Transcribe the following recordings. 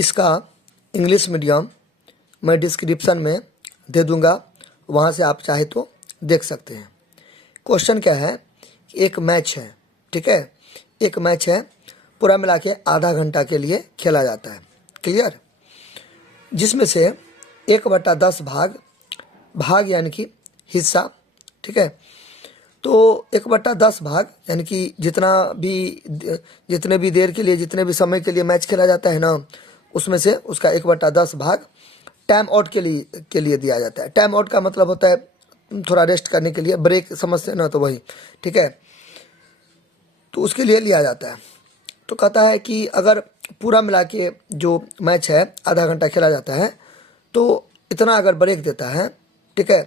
इसका English medium मैं description में दे दूंगा, वहाँ से आप चाहे तो देख सकते हैं। क्वेश्चन क्या है, एक मैच है, ठीक है, एक मैच है, पूरा मिला के आधा घंटा के लिए खेला जाता है, क्लियर, जिसमें से 1/10 भाग यानी कि हिस्सा, ठीक है। तो 1/10 भाग यानी कि जितने भी देर के लिए, जितने भी समय के लिए मैच खेला जाता है ना, उसमें से उसका 1/10 भाग टाइम आउट के लिए दिया जाता है। टाइम आउट का मतलब होता है थोड़ा रेस्ट करने के लिए, ब्रेक समझते हैं ना, तो वही, ठीक है, तो उसके लिए लिया जाता है। तो कहता है कि अगर पूरा मिला के जो मैच है आधा घंटा खेला जाता है, तो इतना अगर ब्रेक देता है, ठीक है,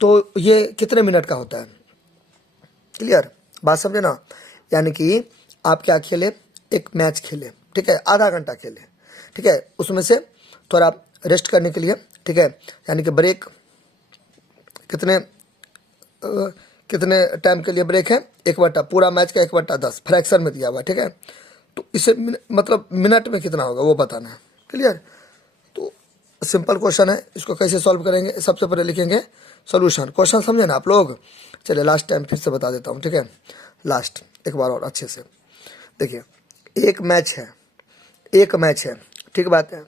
तो ये कितने मिनट का होता है, क्लियर, बात समझे ना। यानी कि आप क्या खेले, एक मैच खेले, ठीक है, आधा घंटा खेले, ठीक है, उसमें से थोड़ा रेस्ट करने के लिए, ठीक है, यानी कि ब्रेक कितने टाइम के लिए ब्रेक है, पूरा मैच का 1/10 फ्रैक्शन में दिया हुआ है, ठीक है। तो इसे मतलब मिनट में कितना होगा वो बताना है, क्लियर। तो सिंपल क्वेश्चन है, इसको कैसे सॉल्व करेंगे, सबसे पहले लिखेंगे सॉल्यूशन। क्वेश्चन समझे ना आप लोग। चलिए लास्ट टाइम फिर से बता देता हूँ, ठीक है, लास्ट एक बार और अच्छे से देखिए। एक मैच है, ठीक बात है,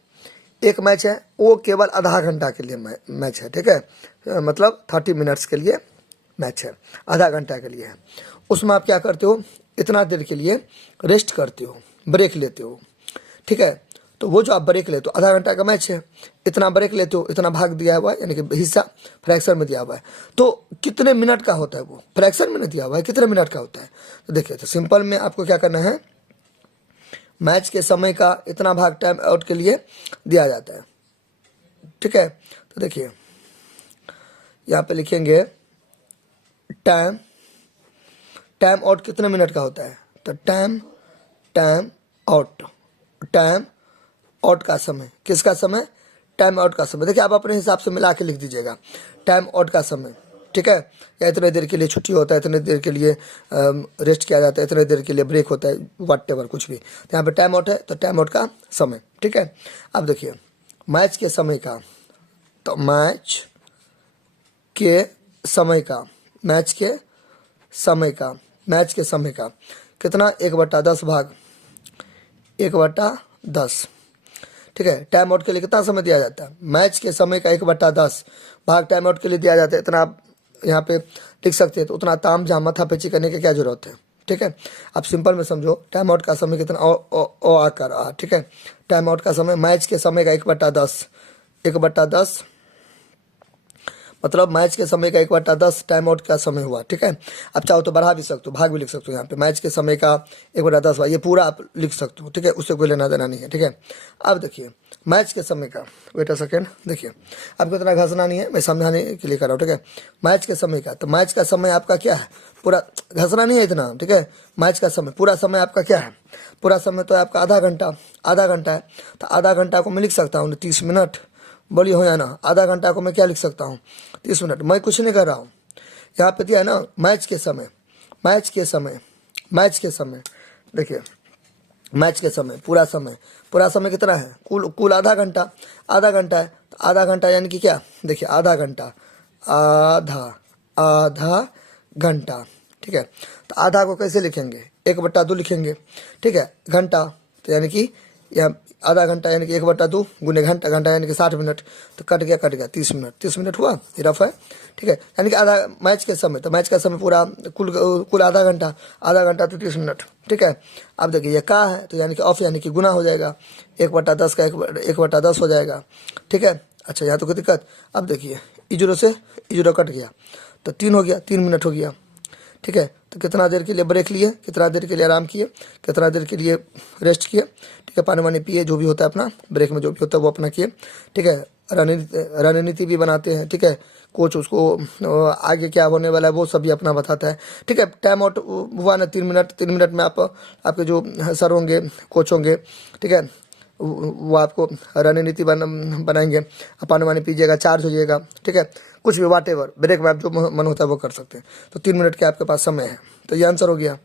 एक मैच है, वो केवल आधा घंटा के लिए मैच है, ठीक है, मतलब 30 मिनट्स के लिए मैच है, आधा घंटा के लिए है। उसमें आप क्या करते हो, इतना देर के लिए रेस्ट करते हो, ब्रेक लेते हो, ठीक है। तो वो जो आप ब्रेक लेते हो, आधा घंटा का मैच है, इतना ब्रेक लेते हो, इतना भाग दिया हुआ है, यानी कि हिस्सा फ्रैक्शन में दिया हुआ है। तो कितने मिनट का होता है, वो फ्रैक्शन में नहीं दिया हुआ है, कितने मिनट का होता है। तो देखिए, तो सिंपल में आपको क्या करना है, मैच के समय का इतना भाग टाइम आउट के लिए दिया जाता है, ठीक है। तो देखिए यहाँ पे लिखेंगे टाइम आउट कितने मिनट का होता है, तो टाइम आउट का समय, किसका समय, टाइम आउट का समय। देखिए आप अपने हिसाब से मिला के लिख दीजिएगा, टाइम आउट का समय, ठीक है, या इतने देर के लिए छुट्टी होता है, इतने देर के लिए रेस्ट किया जाता है, इतने देर के लिए ब्रेक होता है, व्हाटएवर कुछ भी। तो यहाँ पे टाइम आउट है, तो टाइम आउट का समय, ठीक है। अब देखिए मैच के समय का, तो मैच के समय का कितना, 1/10 भाग 1/10, ठीक है। टाइम आउट के लिए कितना समय दिया जाता है, मैच के समय का 1/10 भाग टाइम आउट के लिए दिया जाता है, इतना आप यहाँ पे लिख सकते हैं। तो उतना ताम झाम माथा पेची करने की क्या जरूरत है, ठीक है। आप सिंपल में समझो, टाइम आउट का समय कितना, ओ आकर, ठीक है, टाइम आउट का समय मैच के समय का 1/10 मतलब मैच के समय का 1/10 टाइम आउट का समय हुआ, ठीक है। आप चाहो तो बढ़ा भी सकते हो, भाग भी लिख सकते हो, यहाँ पे मैच के समय का 1/10 हुआ, ये पूरा आप लिख सकते हो, ठीक है, उससे कोई लेना देना नहीं है, ठीक है। अब देखिए मैच के समय का, वेट अ सेकेंड, देखिए आपको इतना घसना नहीं है, मैं समझाने के लिए कर रहा हूँ, ठीक है। मैच के समय का, तो मैच का समय आपका क्या है, पूरा घसना नहीं है इतना, ठीक है। मैच का समय, पूरा समय आपका क्या है, पूरा समय तो आपका आधा घंटा है। तो आधा घंटा को मैं लिख सकता हूँ 30 मिनट, बोलिए हो या ना। आधा घंटा को मैं क्या लिख सकता हूँ, 30 मिनट। मैं कुछ नहीं कर रहा हूँ, यहाँ पे दिया है ना मैच के समय, देखिए मैच के समय, पूरा समय कितना है, कुल आधा घंटा है। तो आधा घंटा यानी कि क्या, देखिए आधा घंटा, ठीक है। तो आधा को कैसे लिखेंगे, 1/2 लिखेंगे, ठीक है। घंटा तो यानी कि यह आधा घंटा यानी कि 1/2 गुने घंटा यानी कि 60 मिनट, तो कट गया 30 मिनट हुआ, ये रफ है, ठीक है। यानी कि आधा मैच के समय, तो मैच का समय पूरा कुल आधा घंटा तो 30 मिनट, ठीक है। अब देखिए ये का है, तो यानी कि ऑफ यानी कि गुना हो जाएगा, 1/10 का 1/10 हो जाएगा, ठीक है। अच्छा यहाँ तो कोई दिक्कत। अब देखिए इजरो से इजरो कट गया, तो 3 हो गया, 3 मिनट हो गया, ठीक है। तो कितना देर के लिए ब्रेक लिए, कितना देर के लिए आराम किए, कितना देर के लिए रेस्ट किए, ठीक है। पानी वानी पिए, जो भी होता है अपना ब्रेक में जो भी होता है वो अपना किए, ठीक है। रणनीति भी बनाते हैं, ठीक है। कोच उसको आगे क्या होने वाला है वो सभी अपना बताता है, ठीक है। टाइम आउट हुआ ना 3 मिनट में आपके जो सर होंगे, कोच होंगे, ठीक है, वो आपको रणनीति बनाएंगे। आप पानी वानी पीजिएगा, चार्ज हो जाइएगा, ठीक है। कुछ भी वाटेवर ब्रेक में आप जो मन होता है वो कर सकते हैं। तो 3 मिनट के आपके पास समय है, तो ये आंसर हो गया।